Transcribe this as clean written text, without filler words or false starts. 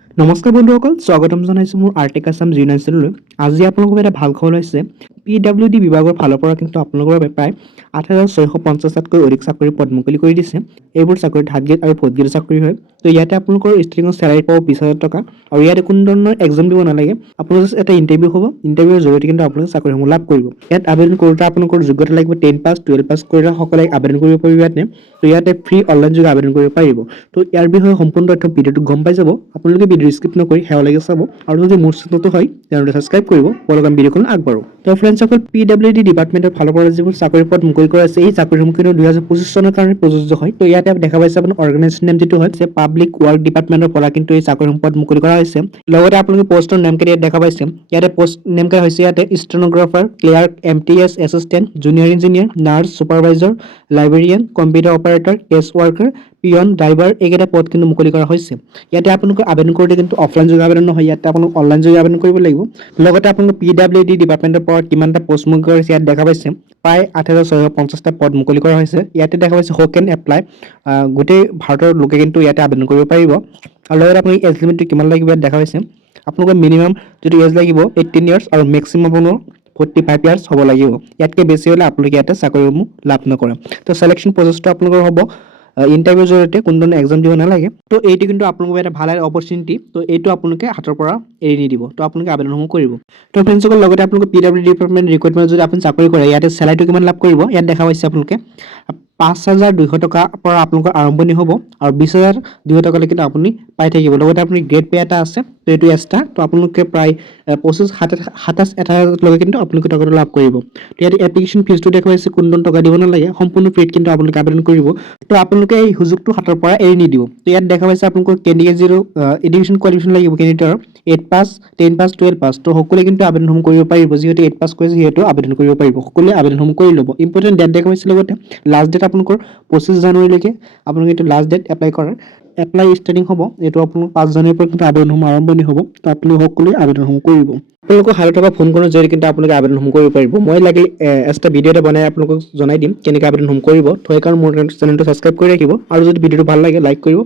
নমস্কাৰ বন্ধুসকল, স্বাগতম জনাইছোঁ মোৰ আৰ্টিক আছাম জিউনাইন চেনেললৈ। আজি আপোনালোকৰ এটা ভাল খবৰ হৈছে। PWD বিভাগৰ ফালৰ পৰা কিন্তু আপোনালোকৰ বাবে প্ৰায় 8,650টাতকৈ অধিক চাকৰি পদ মুকলি কৰি দিছে। এইবোৰ চাকৰি থাৰ্ড গ্ৰেড আৰু ফ'ৰ্থ গ্ৰেডৰ চাকৰি হয়। তো ইয়াতে আপোনালোকৰ ষ্টাৰ্টিং চেলাৰী পাব 20,000 টকা আৰু ইয়াতে কোনো ধৰণৰ এক্সাম দিব নালাগে। আপোনালোকৰ জাষ্ট এটা ইণ্টাৰভিউ হ'ব, ইণ্টাৰভিউৰ জৰিয়তে কিন্তু আপোনালোকে চাকৰিসমূহ লাভ কৰিব। ইয়াত আবেদন কৰোঁতে আপোনালোকৰ যোগ্যতা লাগিব 10 পাছ, 12 পাছ কৰি সকলে আবেদন কৰিব পাৰিব ইয়াতে। তো ইয়াতে ফ্ৰী অনলাইন যোগে আবেদন কৰিব পাৰিব। তো ইয়াৰ বিষয়ে সম্পূৰ্ণ তথ্য ভিডিঅ'টো গম পাই যাব। আপোনালোকে ভিডিঅ' স্কিপ নকৰি শেষলৈকে চাব আৰু যদি মোৰ চেনেলটো হয় তেনেহ'লে ছাবস্ক্ৰাইব কৰিব। বলক আমি ভিডিঅ'খন আগবাঢ়ো। তো ফ্ৰেণ্ডসকল, PWD ডিপাৰ্টমেণ্টৰ ফালৰ পৰা যিবোৰ চাকৰি পদ মুকলি কৰা আছে, এই চাকৰিসমূহ কিন্তু 2025 চনৰ কাৰণে প্ৰযোজ্য হয়। তো ইয়াতে দেখা পাইছে আপোনাৰ অৰ্গেনাইজেশ্যন নেম যিটো হৈছে পাব্লিক ৱৰ্ক ডিপাৰ্টমেণ্টৰ পৰা কিন্তু এই চাকৰিসমূহ পদ মুকলি কৰা হৈছে। লগতে আপোনালোকে পষ্টৰ নেমকেইটা ইয়াত দেখা পাইছে। ইয়াতে পষ্ট নেমকেইটা হৈছে ইয়াতে stenographer, clerk, MTS assistant, junior engineer, nurse, supervisor, librarian, computer operator, case worker, peon, driver এইকেইটা পদ কিন্তু মুকলি কৰা হৈছে। ইয়াতে আপোনালোকে আবেদন কৰোঁতে কিন্তু অফলাইন যোগে আবেদন নহয়, ইয়াতে আপোনালোক অনলাইন যোগে আবেদন কৰিব লাগিব। লগতে আপোনালোক PWD ডিপাৰ্টমেণ্টৰ পৰা কিমানটা পষ্ট মুকলি কৰা হৈছে ইয়াত দেখা পাইছে। প্ৰায় 8,650টা পদ মুকলি কৰা হৈছে। ইয়াতে দেখা পাইছে হু কেন এপ্লাই, গোটেই ভাৰতৰ লোকে কিন্তু ইয়াতে আবেদন কৰিব পাৰিব। আৰু লগতে আপুনি এজ লিমিটটো কিমান লাগিব ইয়াত দেখা পাইছে। আপোনালোকৰ মিনিমাম যদি এজ লাগিব 18 ইয়াৰ্ছ আৰু মেক্সিমাম আপোনাৰ 45 ইয়াৰ্ছ হ'ব লাগিব। ইয়াতকৈ বেছি হ'লে আপোনালোকে ইয়াতে চাকৰিসমূহ লাভ নকৰে। তো চিলেকশ্যন প্ৰচেছটো আপোনালোকৰ হ'ব ইণ্টাৰভিউৰ জৰিয়তে, কোনো ধৰণৰ এক্সাম দিব নালাগে। তো এইটো কিন্তু আপোনালোকৰ এটা ভাল অপৰচুনিটি। তো এইটো আপোনালোকে হাতৰ পৰা এৰি নিদিব। তো আপোনালোকে আবেদনসমূহ কৰিব। তো ফ্ৰেণ্ডসকল, লগতে আপোনালোকে PWD ডিপাৰ্টমেণ্ট ৰিক্ৰুটমেণ্ট যদি আপুনি চাকৰি কৰে, ইয়াতে চেলাৰীটো কিমান লাভ কৰিব ইয়াত দেখা পাইছে আপোনালোকে। 5,200 টকাৰ পৰা আপোনালোকৰ আৰম্ভণি হ'ব আৰু 20,200 টকালৈকে কিন্তু আপুনি পাই থাকিব। লগতে আপুনি গ্ৰেড পে' এটা আছে, তো এইটো এক্সট্ৰা। তো আপোনালোকে প্ৰায় 25,27,28,000 কিন্তু আপোনালোকে টকাটো লাভ কৰিব। তো ইয়াতে এপ্লিকেশ্যন ফিজটো দেখা পাইছে, কোনো ধৰণৰ টকা দিব নালাগে, সম্পূৰ্ণ ফ্ৰীত কিন্তু আপোনালোকে আবেদন কৰিব। তো আপোনালোকে এই সুযোগটো হাতৰ পৰা এৰি নিদিব। তো ইয়াত দেখা পাইছে আপোনালোকৰ কেণ্ডিডেট যিটো এডুকেশ্যন কোৱালিফিকেশ্যন লাগিব কেণ্ডিডেটৰ 8 পাছ, 10 পাছ, 12 পাছ। তো সকলোৱে কিন্তু আবেদনসমূহ কৰিব পাৰিব। যিহেতু 8 পাছ কৰিছে সিহঁতো আবেদন কৰিব পাৰিব। সকলোৱে আবেদনসমূহ কৰি ল'ব। ইম্পৰ্টেণ্ট ডেট দেখা পাইছে। লগতে লাষ্ট ডেট আপোনালোকৰ 25 জানুৱাৰীলৈকে আপোনালোকে এইটো লাষ্ট ডেট এপ্লাই কৰাৰ। এপ্লাই ষ্টাৰ্টিং হ'ব এইটো আপোনালোকৰ 5 জানুৱাৰীৰ পৰা কিন্তু আবেদনসমূহ আৰম্ভণি হ'ব। তো আপোনালোক সকলোৱে আবেদনসমূহ কৰিব। আপোনালোকক হাতত থকা ফোন কৰাৰ জৰিয়তে কিন্তু আপোনালোকে আবেদনসমূহ কৰিব পাৰিব। মই লাগিলে এটা ভিডিঅ' এটা বনাই আপোনালোকক জনাই দিম কেনেকৈ আবেদনসমূহ কৰিব। তো সেইকাৰণে মোৰ চেনেলটো ছাবস্ক্ৰাইব কৰি ৰাখিব আৰু যদি ভিডিঅ'টো ভাল লাগে লাইক কৰিব।